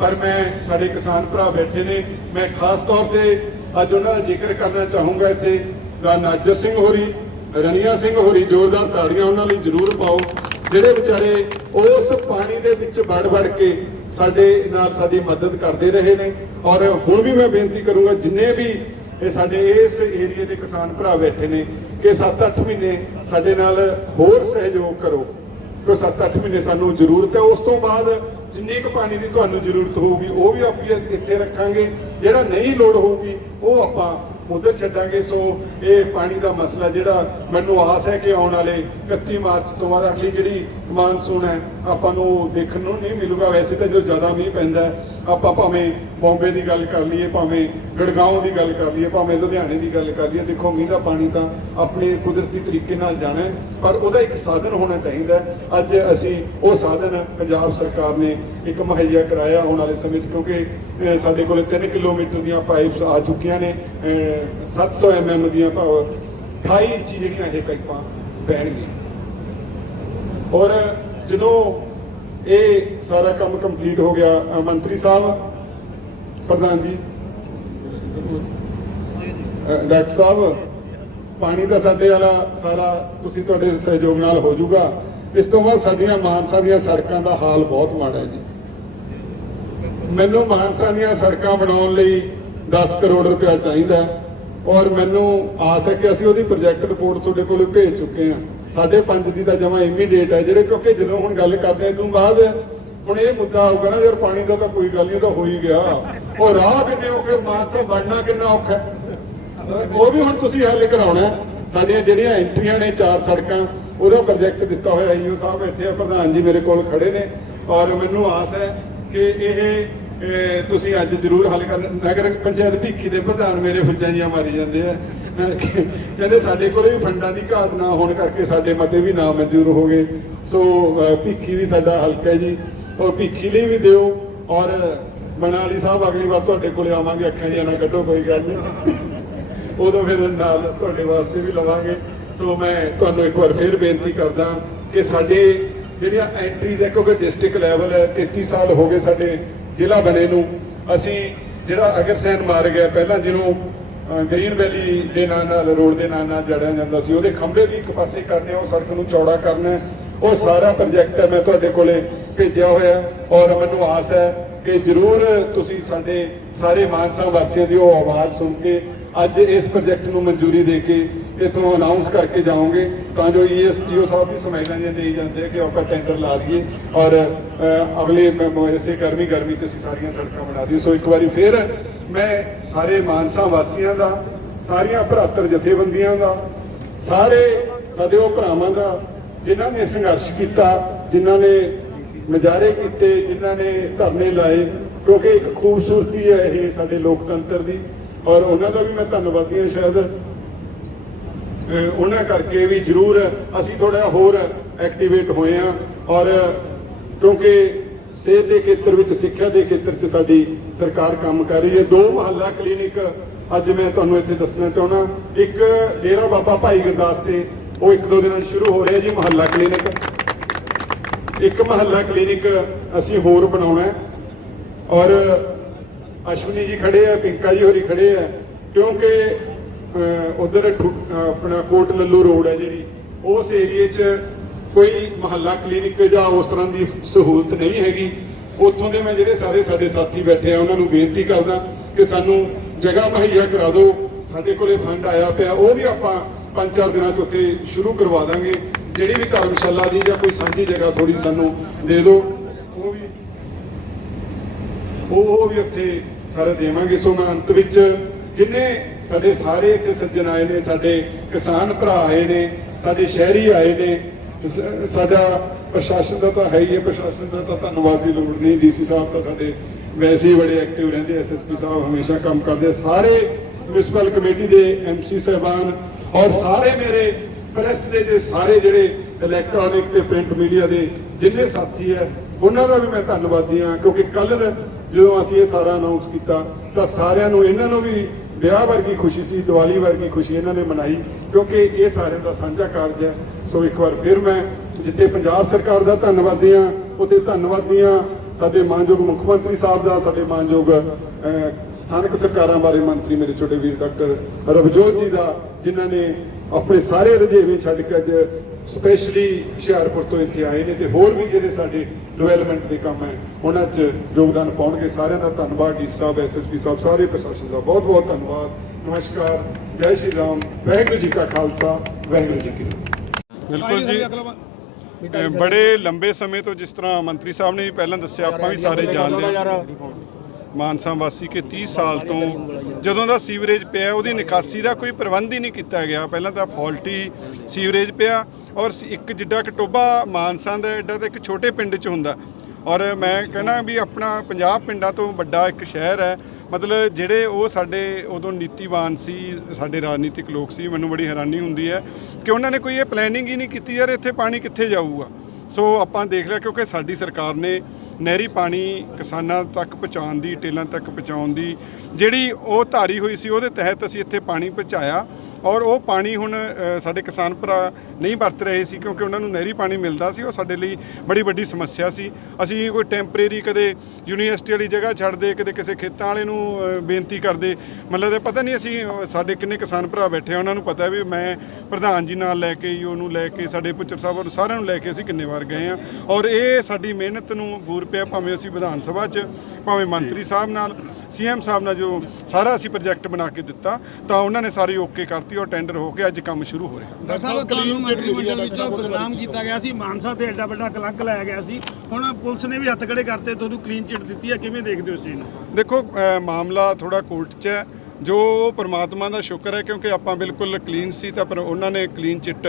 S7: ਪਰ ਮੈਂ, ਸਾਡੇ ਕਿਸਾਨ ਭਰਾ ਬੈਠੇ ਨੇ, ਮੈਂ ਖਾਸ ਤੌਰ ਤੇ ਅੱਜ ਉਹਨਾਂ ਦਾ ਜ਼ਿਕਰ ਕਰਨਾ ਚਾਹੂੰਗਾ ਇੱਥੇ, ਦਾ ਨਾਜਰ ਸਿੰਘ ਹੋਰੀ, ਰਣੀਆ ਸਿੰਘ ਹੋਰੀ, ਜ਼ੋਰਦਾਰ ਤਾੜੀਆਂ ਉਹਨਾਂ ਲਈ ਜ਼ਰੂਰ ਪਾਓ, ਜਿਹੜੇ ਵਿਚਾਰੇ ਉਸ ਪਾਣੀ ਦੇ ਵਿੱਚ ਵੜ ਵੜ ਕੇ ਸਾਡੇ ਨਾਲ ਸਾਡੀ ਮਦਦ ਕਰਦੇ ਰਹੇ ਨੇ। ਔਰ ਹੁਣ ਵੀ ਮੈਂ ਬੇਨਤੀ ਕਰੂੰਗਾ, ਜਿੰਨੇ ਵੀ ਇਹ ਸਾਡੇ ਇਸ ਏਰੀਏ ਦੇ ਕਿਸਾਨ ਭਰਾ ਬੈਠੇ ਨੇ ਕਿ 7-8 ਮਹੀਨੇ ਸਾਡੇ ਨਾਲ ਹੋਰ ਸਹਿਯੋਗ ਕਰੋ। ਕਿ 7-8 ਮਹੀਨੇ ਸਾਨੂੰ ਜ਼ਰੂਰਤ ਹੈ, ਉਸ ਤੋਂ ਬਾਅਦ ਜਿੰਨੀ ਕੁ ਪਾਣੀ ਦੀ ਤੁਹਾਨੂੰ ਜ਼ਰੂਰਤ ਹੋਊਗੀ, ਉਹ ਵੀ ਆਪਾਂ ਇੱਥੇ ਰੱਖਾਂਗੇ। ਜਿਹੜਾ ਨਹੀਂ ਲੋੜ ਹੋਊਗੀ, ਉਹ ਆਪਾਂ ਉਧਰ ਛੱਡਾਂਗੇ। ਸੋ ਇਹ ਪਾਣੀ ਦਾ ਮਸਲਾ ਜਿਹੜਾ ਮੈਨੂੰ ਆਸ ਹੈ ਕਿ ਆਉਣ ਵਾਲੇ 31 ਮਾਰਚ ਤੋਂ ਬਾਅਦ ਅਗਲੀ ਜਿਹੜੀ ਮਾਨਸੂਨ ਹੈ ਆਪਾਂ ਨੂੰ ਦੇਖਣ ਨੂੰ ਨਹੀਂ ਮਿਲੂਗਾ। ਵੈਸੇ ਤਾਂ ਜਦੋਂ ਜ਼ਿਆਦਾ ਮੀਂਹ ਪੈਂਦਾ ਆਪਾਂ ਭਾਵੇਂ ਬੰਬੇ ਦੀ ਗੱਲ ਕਰ ਲਈਏ ਭਾਵੇਂ ਗੜਗਾਉਂ ਦੀ ਗੱਲ ਕਰ ਲਈਏ ਭਾਵੇਂ ਲੁਧਿਆਣੇ ਦੀ ਗੱਲ ਕਰ ਲਈਏ ਦੇਖੋ ਮੀਂਹ ਦਾ ਪਾਣੀ ਤਾਂ ਆਪਣੇ ਕੁਦਰਤੀ ਤਰੀਕੇ ਨਾਲ ਜਾਣਾ ਪਰ ਉਹਦਾ ਇੱਕ ਸਾਧਨ ਹੋਣਾ ਚਾਹੀਦਾ ਅੱਜ ਅਸੀਂ ਉਹ ਸਾਧਨ ਪੰਜਾਬ ਸਰਕਾਰ ਨੇ ਇੱਕ ਮੁਹੱਈਆ ਕਰਾਇਆ ਆਉਣ ਵਾਲੇ ਸਮੇਂ 'ਚ ਕਿਉਂਕਿ ਸਾਡੇ ਕੋਲ 3 ਕਿਲੋਮੀਟਰ ਦੀਆਂ ਪਾਈਪਸ ਆ ਚੁੱਕੀਆਂ ਨੇ ਅਹ, 700 ਐਮਐਮ ਦੀਆਂ ਭਾਵ 28 ਇੰਚੀ ਜਿਹੜੀਆਂ ਇਹ ਪਾਈਪਾਂ ਪੈਣਗੀਆਂ ਔਰ ਜਦੋਂ ਇਹ ਸਾਰਾ ਕੰਮ ਕੰਪਲੀਟ ਹੋ ਗਿਆ ਮੰਤਰੀ ਸਾਹਿਬ, ਪ੍ਰਧਾਨ ਜੀ ਡਾਕਟਰ ਸਾਹਿਬ, ਪਾਣੀ ਦਾ ਸਾਡੇ ਵਾਲਾ ਸਾਰਾ ਤੁਸੀਂ ਤੁਹਾਡੇ ਸਹਿਯੋਗ ਨਾਲ ਹੋ ਜਾਊਗਾ। ਇਸ ਤੋਂ ਬਾਅਦ ਸਾਡੀਆਂ ਮਾਨਸਾ ਦੀਆਂ ਸੜਕਾਂ ਦਾ ਹਾਲ ਬਹੁਤ ਮਾੜਾ ਹੈ ਜੀ। ਮੈਨੂੰ ਮਾਨਸਾ ਦੀਆਂ ਸੜਕਾਂ ਬਣਾਉਣ ਲਈ 10 ਕਰੋੜ ਰੁਪਇਆ ਚਾਹੀਦਾ ਔਰ ਮੈਨੂੰ ਆਸ ਹੈ ਕਿ ਅਸੀਂ ਉਹਦੀ ਪ੍ਰੋਜੈਕਟ ਰਿਪੋਰਟ ਤੁਹਾਡੇ ਕੋਲ ਭੇਜ ਚੁੱਕੇ ਹਾਂ। ਸਾਡੇ ਪੰਜ ਦੀ ਤਾਂ ਜਮਾ ਇਮੀਡੀਏਟ ਹੈ, ਜਿਹੜੇ ਕਿਉਂਕਿ ਜਦੋਂ ਹੁਣ ਗੱਲ ਕਰਦੇ ਹਾਂ ਬਾਅਦ ਹੁਣ ਇਹ ਮੁੱਦਾ ਆਊਗਾ ਨਾ, ਯਾਰ ਪਾਣੀ ਦਾ ਤਾਂ ਕੋਈ ਗੱਲ ਨਹੀਂ, ਉਹ ਤਾਂ ਹੋ ਹੀ ਗਿਆ। ਉਹ ਰਾਹ ਕਿੰਨੇ ਔਖੇ, ਮਾਨਸਾ ਬਣਨਾ ਕਿੰਨਾ ਔਖਾ ਉਹ ਵੀ ਹੁਣ ਤੁਸੀਂ ਹੱਲ ਕਰਾਉਣਾ ਸਾਡੀਆਂ ਜਿਹੜੀਆਂ ਐਂਟਰੀਆਂ ਨੇ ਚਾਰ ਸੜਕਾਂ, ਉਹਦਾ ਪ੍ਰੋਜੈਕਟ ਦਿੱਤਾ ਹੋਇਆ ਈਓ ਸਾਹਿਬ ਇੱਥੇ ਪ੍ਰਧਾਨ ਜੀ ਮੇਰੇ ਕੋਲ ਖੜੇ ਨੇ। ਔਰ ਮੈਨੂੰ ਆਸ ਹੈ ਕਿ ਇਹ ਤੁਸੀਂ ਅੱਜ ਜ਼ਰੂਰ ਹੱਲ ਕਰ ਨਗਰ ਪੰਚਾਇਤ ਭਿੱਖੀ ਦੇ ਪ੍ਰਧਾਨ ਮੇਰੇ ਹੁੱਜਾਂ ਜੀਆਂ ਮਾਰੀ ਜਾਂਦੇ ਆ ਕਹਿੰਦੇ ਸਾਡੇ ਕੋਲੇ ਵੀ ਫੰਡਾਂ ਦੀ ਘਾਟ ਨਾ ਹੋਣ ਕਰਕੇ ਸਾਡੇ ਮਤੇ ਵੀ ਨਾ ਮਨਜ਼ੂਰ ਹੋ ਗਏ। ਸੋ ਅ, ਭਿੱਖੀ ਵੀ ਸਾਡਾ ਹਲਕਾ ਜੀ। ਔਰ ਭਿੱਖੀ ਲਈ ਵੀ ਦਿਓ। ਔਰ ਬਣਾਲੀ ਸਾਹਿਬ ਅਗਲੀ ਵਾਰ ਤੁਹਾਡੇ ਕੋਲੇ ਆਵਾਂਗੇ ਅੱਖਾਂ ਜੀਆਂ ਨਾ ਕੱਢੋ ਕੋਈ ਗੱਲ ਨਹੀਂ। ਉਦੋਂ ਫਿਰ ਨਾਲ ਤੁਹਾਡੇ ਵਾਸਤੇ ਵੀ ਲਵਾਂਗੇ। ਸੋ ਮੈਂ ਤੁਹਾਨੂੰ ਇੱਕ ਵਾਰ ਫਿਰ ਬੇਨਤੀ ਕਰਦਾ ਕਿ ਸਾਡੇ ਜਿਹੜੀਆਂ ਐਂਟਰੀ ਦੇ ਕਿਉਂਕਿ ਡਿਸਟ੍ਰਿਕਟ ਲੈਵਲ ਹੈ 33 ਸਾਲ ਹੋ ਗਏ ਸਾਡੇ ਜ਼ਿਲ੍ਹਾ ਬਣੇ ਨੂੰ। ਅਸੀਂ ਜਿਹੜਾ ਅਗਰਸੈਨ ਮਾਰ ਗਿਆ ਪਹਿਲਾਂ ਜਿਹਨੂੰ ਅ, ਗ੍ਰੀਨ ਵੈਲੀ ਦੇ ਨਾਂ ਨਾਲ ਰੋਡ ਦੇ ਨਾਂ ਨਾਲ ਜੜਿਆ ਜਾਂਦਾ ਸੀ ਉਹਦੇ ਖੰਭੇ ਵੀ ਇੱਕ ਪਾਸੇ ਕਰਨੇ ਉਹ ਸੜਕ ਨੂੰ ਚੌੜਾ ਕਰਨਾ ਉਹ ਸਾਰਾ ਪ੍ਰੋਜੈਕਟ ਹੈ ਮੈਂ ਤੁਹਾਡੇ ਕੋਲੇ ਭੇਜਿਆ ਹੋਇਆ। ਔਰ ਮੈਨੂੰ ਆਸ ਹੈ ਕਿ ਜ਼ਰੂਰ ਤੁਸੀਂ ਸਾਡੇ ਸਾਰੇ ਮਾਨਸਾ ਵਾਸੀਆਂ ਦੀ ਉਹ ਆਵਾਜ਼ ਸੁਣ ਕੇ ਅੱਜ ਇਸ ਪ੍ਰੋਜੈਕਟ ਨੂੰ ਮਨਜ਼ੂਰੀ ਦੇ ਕੇ ਇਥੋਂ ਅਨਾਉਂਸ ਕਰਕੇ ਜਾਓਗੇ, ਤਾਂ ਜੋ ਈਐਸਟੀਓ ਸਾਹਿਬ ਵੀ ਸਮਾਈਲਾਂ ਦੀਆਂ ਦੇਈ ਜਾਂਦੇ ਆ ਕਿ ਆਪਾਂ ਟੈਂਡਰ ਲਾ ਦਈਏ। ਔਰ ਅਗਲੇ ਮ- ਗਰਮੀ ਗਰਮੀ ਚ ਅਸੀਂ ਸਾਰੀਆਂ ਸੜਕਾਂ ਬਣਾ ਦਈਏ। ਸੋ ਇੱਕ ਵਾਰੀ ਫੇਰ ਮੈਂ ਸਾਰੇ ਮਾਨਸਾ ਵਾਸੀਆਂ ਦਾ, ਸਾਰੀਆਂ ਭਰਾਤਰ ਜਥੇਬੰਦੀਆਂ ਦਾ, ਸਾਰੇ ਸਾਡੇ ਉਹ ਭਰਾਵਾਂ ਦਾ, ਜਿਨ੍ਹਾਂ ਨੇ ਸੰਘਰਸ਼ ਕੀਤਾ, ਜਿਨ੍ਹਾਂ ਨੇ ਨਜ਼ਾਰੇ ਕੀਤੇ, ਜਿਨ੍ਹਾਂ ਨੇ ਧਰਨੇ ਲਾਏ, ਕਿਉਂਕਿ ਇੱਕ ਖੂਬਸੂਰਤੀ ਹੈ ਇਹ ਸਾਡੇ ਲੋਕਤੰਤਰ ਦੀ। ਔਰ ਉਹਨਾਂ ਦਾ ਵੀ ਮੈਂ ਧੰਨਵਾਦੀ ਹਾਂ ਸ਼ਾਇਦ ਉਹਨਾਂ ਕਰਕੇ ਵੀ ਜ਼ਰੂਰ ਅਸੀਂ ਥੋੜਾ ਹੋਰ ਐਕਟੀਵੇਟ ਹੋਏ ਆ ਔਰ ਕਿਉਂਕਿ ਸਿਹਤ ਦੇ ਖੇਤਰ ਵਿੱਚ, ਸਿੱਖਿਆ ਦੇ ਖੇਤਰ 'ਚ ਸਾਡੀ ਸਰਕਾਰ ਕੰਮ ਕਰ ਰਹੀ ਹੈ। ਦੋ ਮਹੱਲਾ ਕਲੀਨਿਕ ਅੱਜ ਮੈਂ ਤੁਹਾਨੂੰ ਇੱਥੇ ਦੱਸਣਾ ਚਾਹੁੰਦਾ। ਇੱਕ ਡੇਰਾ ਬਾਬਾ ਭਾਈ ਗੁਰਦਾਸ ਤੇ, ਉਹ ਇੱਕ ਦੋ ਦਿਨਾਂ ਸ਼ੁਰੂ ਹੋ ਰਿਹਾ ਜੀ ਮਹੱਲਾ ਕਲੀਨਿਕ। ਇੱਕ ਮਹੱਲਾ ਕਲੀਨਿਕ ਅਸੀਂ ਹੋਰ ਬਣਾਉਣਾ ਔਰ ਅਸ਼ਵਨੀ ਜੀ ਖੜੇ ਆ, ਪਿੰਕਾ ਜੀ ਹੋਰੀ ਖੜੇ ਆ। ਕਿਉਂਕਿ ਉਧਰ ਆਪਣਾ ਕੋਟ ਲੱਲੂ ਰੋਡ ਹੈ ਜਿਹੜੀ, ਉਸ ਏਰੀਏ 'ਚ ਕੋਈ ਮਹੱਲਾ ਕਲੀਨਿਕ ਜਾਂ ਉਸ ਤਰ੍ਹਾਂ ਦੀ ਸਹੂਲਤ ਨਹੀਂ ਹੈਗੀ। ਉੱਥੋਂ ਦੇ ਮੈਂ ਜਿਹੜੇ ਸਾਰੇ ਸਾਡੇ ਸਾਥੀ ਬੈਠੇ ਆ, ਉਹਨਾਂ ਨੂੰ ਬੇਨਤੀ ਕਰਦਾ ਕਿ ਸਾਨੂੰ ਜਗ੍ਹਾ ਮੁਹੱਈਆ ਕਰਾ ਦਿਓ। ਸਾਡੇ ਕੋਲੇ ਫੰਡ ਆਇਆ ਪਿਆ, ਉਹ ਵੀ ਆਪਾਂ ਪੰਜ ਚਾਰ ਦਿਨਾਂ 'ਚ ਉੱਥੇ ਸ਼ੁਰੂ ਕਰਵਾ ਦਾਂਗੇ। ਜਿਹੜੀ ਵੀ ਧਰਮਸ਼ਾਲਾ ਦੀ ਜਾਂ ਕੋਈ ਸਾਂਝੀ ਜਗ੍ਹਾ ਥੋੜੀ ਸਾਨੂੰ ਦੇ ਦਿਓ। ਉਹ ਵੀ ਉਹ ਉਹ ਵੀ ਉੱਥੇ ਸਾਰੇ ਦੇਵਾਂਗੇ। ਸੋ ਮੈਂ ਅੰਤ ਵਿੱਚ ਜਿੰਨੇ ਸਾਡੇ ਸਾਰੇ ਇੱਥੇ ਸੱਜਣ ਆਏ ਨੇ, ਸਾਡੇ ਕਿਸਾਨ ਭਰਾ ਆਏ ਨੇ, ਸਾਡੇ ਸ਼ਹਿਰੀ ਆਏ ਨੇ। ਸਾਡਾ ਪ੍ਰਸ਼ਾਸਨ ਦਾ ਤਾਂ ਹੈ ਹੀ ਹੈ, ਪ੍ਰਸ਼ਾਸਨ ਦਾ ਤਾਂ ਧੰਨਵਾਦ ਦੀ ਲੋੜ ਨਹੀਂ। ਡੀਸੀ ਸਾਹਿਬ ਤਾਂ ਸਾਡੇ ਵੈਸੇ ਹੀ ਬੜੇ ਐਕਟਿਵ ਰਹਿੰਦੇ ਐਸਐਸਪੀ ਸਾਹਿਬ ਹਮੇਸ਼ਾ ਕੰਮ ਕਰਦੇ। ਸਾਰੇ ਮਿਊਨਿਸਪਲ ਕਮੇਟੀ ਦੇ ਐਮਸੀ ਸਾਹਿਬਾਨ ਔਰ ਸਾਰੇ ਮੇਰੇ ਪ੍ਰੈਸ ਦੇ ਜੇ ਸਾਰੇ ਜਿਹੜੇ ਇਲੈਕਟ੍ਰੋਨਿਕ ਤੇ ਪ੍ਰਿੰਟ ਮੀਡੀਆ ਦੇ ਜਿੰਨੇ ਸਾਥੀ ਹੈ, ਉਹਨਾਂ ਦਾ ਵੀ ਮੈਂ ਧੰਨਵਾਦੀ ਹਾਂ। ਕਿਉਂਕਿ ਕੱਲ ਜਦੋਂ ਅਸੀਂ ਇਹ ਸਾਰਾ ਅਨਾਉਂਸ ਕੀਤਾ, ਤਾਂ ਸਾਰਿਆਂ ਨੂੰ, ਇਹਨਾਂ ਨੂੰ ਵੀ ਵਿਆਹ ਵਰਗੀ ਖੁਸ਼ੀ ਸੀ, ਦੀਵਾਲੀ ਵਰਗੀ ਖੁਸ਼ੀ ਇਹਨਾਂ ਨੇ ਮਨਾਈ, ਕਿਉਂਕਿ ਇਹ ਸਾਰਿਆਂ ਦਾ ਸਾਂਝਾ ਕਾਰਜ ਹੈ। ਸੋ ਇੱਕ ਵਾਰ ਫਿਰ ਮੈਂ ਜਿੱਥੇ ਪੰਜਾਬ ਸਰਕਾਰ ਦਾ ਧੰਨਵਾਦੀ ਹਾਂ, ਉੱਥੇ ਧੰਨਵਾਦੀ ਹਾਂ ਸਾਡੇ ਮਾਨਯੋਗ ਮੁੱਖ ਮੰਤਰੀ ਸਾਹਿਬ ਦਾ, ਸਾਡੇ ਮਾਨਯੋਗ ਸਥਾਨਕ ਸਰਕਾਰਾਂ ਬਾਰੇ ਮੰਤਰੀ ਮੇਰੇ ਛੋਟੇ ਵੀਰ ਡਾਕਟਰ ਰਵਜੋਤ ਜੀ ਦਾ, ਜਿਨ੍ਹਾਂ ਨੇ ਆਪਣੇ ਸਾਰੇ ਰੁਝੇਵੇਂ ਛੱਡ ਕੇ ਅੱਜ ਸਪੈਸ਼ਲੀ ਹੁਸ਼ਿਆਰਪੁਰ ਤੋਂ ਇੱਥੇ ਆਏ ਨੇ ਤੇ ਹੋਰ ਵੀ ਜਿਹੜੇ ਸਾਡੇ ਡਿਵੈਲਪਮੈਂਟ ਦੇ ਕੰਮ ਹੈ, ਉਹਨਾਂ 'ਚ ਯੋਗਦਾਨ ਪਾਉਣਗੇ। ਸਾਰਿਆਂ ਦਾ ਧੰਨਵਾਦ, ਡੀ ਸਾਹਿਬ ਐਸਐਸਪੀ ਸਾਹਿਬ, ਸਾਰੇ ਪ੍ਰਸ਼ਾਸਨ ਦਾ ਬਹੁਤ ਬਹੁਤ ਧੰਨਵਾਦ। ਨਮਸਕਾਰ, ਜੈ ਸ਼੍ਰੀ ਰਾਮ, ਵਾਹਿਗੁਰੂ ਜੀ ਕਾ ਖਾਲਸਾ, ਵਾਹਿਗੁਰੂ ਜੀ ਕੀ ਫਤਿਹ।
S5: ਬਿਲਕੁਲ ਜੀ। ਬੜੇ ਲੰਬੇ ਸਮੇਂ ਤੋਂ ਜਿਸ ਤਰ੍ਹਾਂ ਮੰਤਰੀ ਸਾਹਿਬ ਨੇ ਵੀ ਪਹਿਲਾਂ ਦੱਸਿਆ, ਆਪਾਂ ਵੀ ਸਾਰੇ ਜਾਣਦੇ ਹਾਂ। ਮਾਨਸਾ ਵਾਸੀ ਕਿ 30 ਸਾਲ ਤੋਂ ਜਦੋਂ ਦਾ ਸੀਵਰੇਜ ਪਿਆ, ਉਹਦੀ ਨਿਕਾਸੀ ਦਾ ਕੋਈ ਪ੍ਰਬੰਧ ਹੀ ਨਹੀਂ ਕੀਤਾ ਗਿਆ। ਪਹਿਲਾਂ ਤਾਂ ਫਾਲਟੀ ਸੀਵਰੇਜ ਪਿਆ ਔਰ ਇੱਕ ਜਿੱਡਾ ਕਿ ਟੋਬਾ ਮਾਨਸਾ ਦਾ ਐਡਾ ਤਾਂ ਇੱਕ ਛੋਟੇ ਪਿੰਡ 'ਚ ਹੁੰਦਾ।
S7: ਔਰ ਮੈਂ ਕਹਿਣਾ ਵੀ ਆਪਣਾ ਪੰਜਾਬ ਪਿੰਡਾਂ ਤੋਂ ਵੱਡਾ ਇੱਕ ਸ਼ਹਿਰ ਹੈ। ਮਤਲਬ ਜਿਹੜੇ ਉਹ ਸਾਡੇ ਉਦੋਂ ਨੀਤੀਵਾਨ ਸੀ, ਸਾਡੇ ਰਾਜਨੀਤਿਕ ਲੋਕ ਸੀ, ਮੈਨੂੰ ਬੜੀ ਹੈਰਾਨੀ ਹੁੰਦੀ ਹੈ ਕਿ ਉਹਨਾਂ ਨੇ ਕੋਈ ਇਹ ਪਲੈਨਿੰਗ ਹੀ ਨਹੀਂ ਕੀਤੀ ਯਾਰ ਇੱਥੇ ਪਾਣੀ ਕਿੱਥੇ ਜਾਊਗਾ। ਸੋ ਆਪਾਂ ਦੇਖ ਲਿਆ ਕਿਉਂਕਿ ਸਾਡੀ ਸਰਕਾਰ ਨੇ ਨਹਿਰੀ ਪਾਣੀ ਕਿਸਾਨਾਂ ਤੱਕ ਪਹੁੰਚਾਉਣ ਦੀ, ਟੇਲਾਂ ਤੱਕ ਪਹੁੰਚਾਉਣ ਦੀ, ਜਿਹੜੀ ਉਹ ਧਾਰੀ ਹੋਈ ਸੀ, ਉਹਦੇ ਤਹਿਤ ਅਸੀਂ ਇੱਥੇ ਪਾਣੀ ਪਹੁੰਚਾਇਆ ਔਰ ਉਹ ਪਾਣੀ ਹੁਣ ਸਾਡੇ ਕਿਸਾਨ ਭਰਾ ਨਹੀਂ ਵਰਤ ਰਹੇ ਸੀ ਕਿਉਂਕਿ ਉਹਨਾਂ ਨੂੰ ਨਹਿਰੀ ਪਾਣੀ ਮਿਲਦਾ ਸੀ, ਉਹ ਸਾਡੇ ਲਈ ਬੜੀ ਵੱਡੀ ਸਮੱਸਿਆ ਸੀ। ਅਸੀਂ ਕੋਈ ਟੈਂਪਰੇਰੀ ਕਦੇ ਯੂਨੀਵਰਸਿਟੀ ਵਾਲੀ ਜਗ੍ਹਾ ਛੱਡਦੇ, ਕਦੇ ਕਿਸੇ ਖੇਤਾਂ ਵਾਲੇ ਨੂੰ ਬੇਨਤੀ ਕਰਦੇ। ਮਤਲਬ ਇਹ ਪਤਾ ਨਹੀਂ ਅਸੀਂ, ਸਾਡੇ ਕਿੰਨੇ ਕਿਸਾਨ ਭਰਾ ਬੈਠੇ ਆ, ਉਹਨਾਂ ਨੂੰ ਪਤਾ ਵੀ ਮੈਂ ਪ੍ਰਧਾਨ ਜੀ ਨਾਲ ਲੈ ਕੇ ਈਓ ਨੂੰ ਲੈ ਕੇ, ਸਾਡੇ ਪੁੱਤਰ ਸਾਹਿਬ ਨੂੰ ਸਾਰਿਆਂ ਨੂੰ ਲੈ ਕੇ ਅਸੀਂ ਕਿੰਨੇ ਵਾਰ ਗਏ ਆ। ਔਰ ਇਹ ਸਾਡੀ ਮਿਹਨਤ ਨੂੰ ਬੂਰ ਪਿਆ ਭਾਵੇਂ ਅਸੀਂ ਵਿਧਾਨ ਸਭਾ 'ਚ ਭਾਵੇਂ ਮੰਤਰੀ ਸਾਹਿਬ ਨਾਲ ਸੀਐਮ ਸਾਹਿਬ ਨਾਲ ਜੋ ਸਾਰਾ ਅਸੀਂ ਪ੍ਰੋਜੈਕਟ ਬਣਾ ਕੇ ਦਿੱਤਾ ਤਾਂ ਉਹਨਾਂ ਨੇ ਸਾਰੀ ਓਕੇ ਕਰਤੀ ਔਰ ਟੈਂਡਰ ਹੋ ਕੇ ਅੱਜ ਕੰਮ ਸ਼ੁਰੂ ਹੋ ਰਿਹਾ।
S3: ਡਾਕਟਰ ਸਾਹਿਬ ਤੁਹਾਨੂੰ ਮੰਤਰੀ ਮੰਡਲ ਵਿੱਚੋਂ ਬਦਨਾਮ ਕੀਤਾ ਗਿਆ ਸੀ ਮਾਨਸਾ ਤੇ ਐਡਾ ਵੱਡਾ ਕਲੰਕ ਲਾਇਆ ਗਿਆ ਸੀ। ਹੁਣ ਪੁਲਿਸ ਨੇ ਵੀ ਹੱਥ ਖੜੇ ਕਰਤੇ ਤੁਹਾਨੂੰ ਕਲੀਨ ਚਿੱਟ ਦਿੱਤੀ ਹੈ ਕਿਵੇਂ ਦੇਖਦੇ ਹੋ ਇਸ ਚੀਜ਼ ਨੂੰ?
S7: ਦੇਖੋ ਮਾਮਲਾ ਥੋੜਾ ਕੋਰਟ 'ਚ ਹੈ। ਜੋ ਪਰਮਾਤਮਾ ਦਾ ਸ਼ੁਕਰ ਹੈ ਕਿਉਂਕਿ ਆਪਾਂ ਬਿਲਕੁਲ ਕਲੀਨ ਸੀ ਤਾਂ ਪਰ ਉਹਨਾਂ ਨੇ ਕਲੀਨ ਚਿੱਟ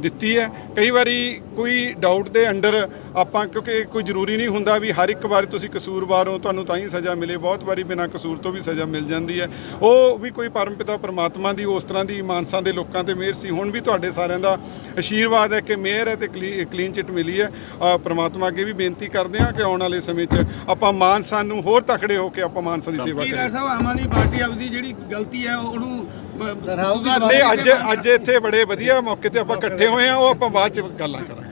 S7: ਦਿੱਤੀ ਹੈ। ਕਈ ਵਾਰੀ ਕੋਈ ਡਾਊਟ ਦੇ ਅੰਡਰ ਆਪਾਂ ਕਿਉਂਕਿ ਕੋਈ ਜ਼ਰੂਰੀ ਨਹੀਂ ਹੁੰਦਾ ਵੀ ਹਰ ਇੱਕ ਵਾਰ ਤੁਸੀਂ ਕਸੂਰਵਾਰ ਹੋ ਤੁਹਾਨੂੰ ਤਾਂ ਹੀ ਸਜ਼ਾ ਮਿਲੇ। ਬਹੁਤ ਵਾਰੀ ਬਿਨਾਂ ਕਸੂਰ ਤੋਂ ਵੀ ਸਜ਼ਾ ਮਿਲ ਜਾਂਦੀ ਹੈ। ਉਹ ਵੀ ਕੋਈ ਪਰਮਪਿਤਾ ਪਰਮਾਤਮਾ ਦੀ ਉਸ ਤਰ੍ਹਾਂ ਦੀ ਮਾਨਸਾਂ ਦੇ ਲੋਕਾਂ ਤੇ ਮਿਹਰ ਸੀ। ਹੁਣ ਵੀ ਤੁਹਾਡੇ ਸਾਰਿਆਂ ਦਾ ਆਸ਼ੀਰਵਾਦ ਹੈ ਕਿ ਮਿਹਰ ਹੈ ਤੇ ਕਲੀਨ ਚਿੱਟ ਮਿਲੀ ਹੈ। ਪਰਮਾਤਮਾ ਅੱਗੇ ਵੀ ਬੇਨਤੀ ਕਰਦੇ ਹਾਂ ਕਿ ਆਉਣ ਵਾਲੇ ਸਮੇਂ 'ਚ ਆਪਾਂ ਮਾਨਸਾਂ ਨੂੰ ਹੋਰ ਤਕੜੇ ਹੋ ਕੇ ਆਪਾਂ ਮਾਨਸਾਂ ਦੀ ਸੇਵਾ ਕਰੀਏ।
S3: ਸਾਹਿਬ ਆਮ ਆਦਮੀ ਪਾਰਟੀ ਆਪਦੀ ਜਿਹੜੀ ਗਲਤੀ ਹੈ ਉਹਨੂੰ
S7: ਨਹੀਂ ਅੱਜ ਅੱਜ ਇੱਥੇ ਬੜੇ ਵਧੀਆ ਮੌਕੇ ਤੇ ਆਪਾਂ ਇਕੱਠੇ ਹੋਏ ਆ ਉਹ ਆਪਾਂ ਬਾਅਦ ਚ ਗੱਲਾਂ ਕਰਾਂਗੇ।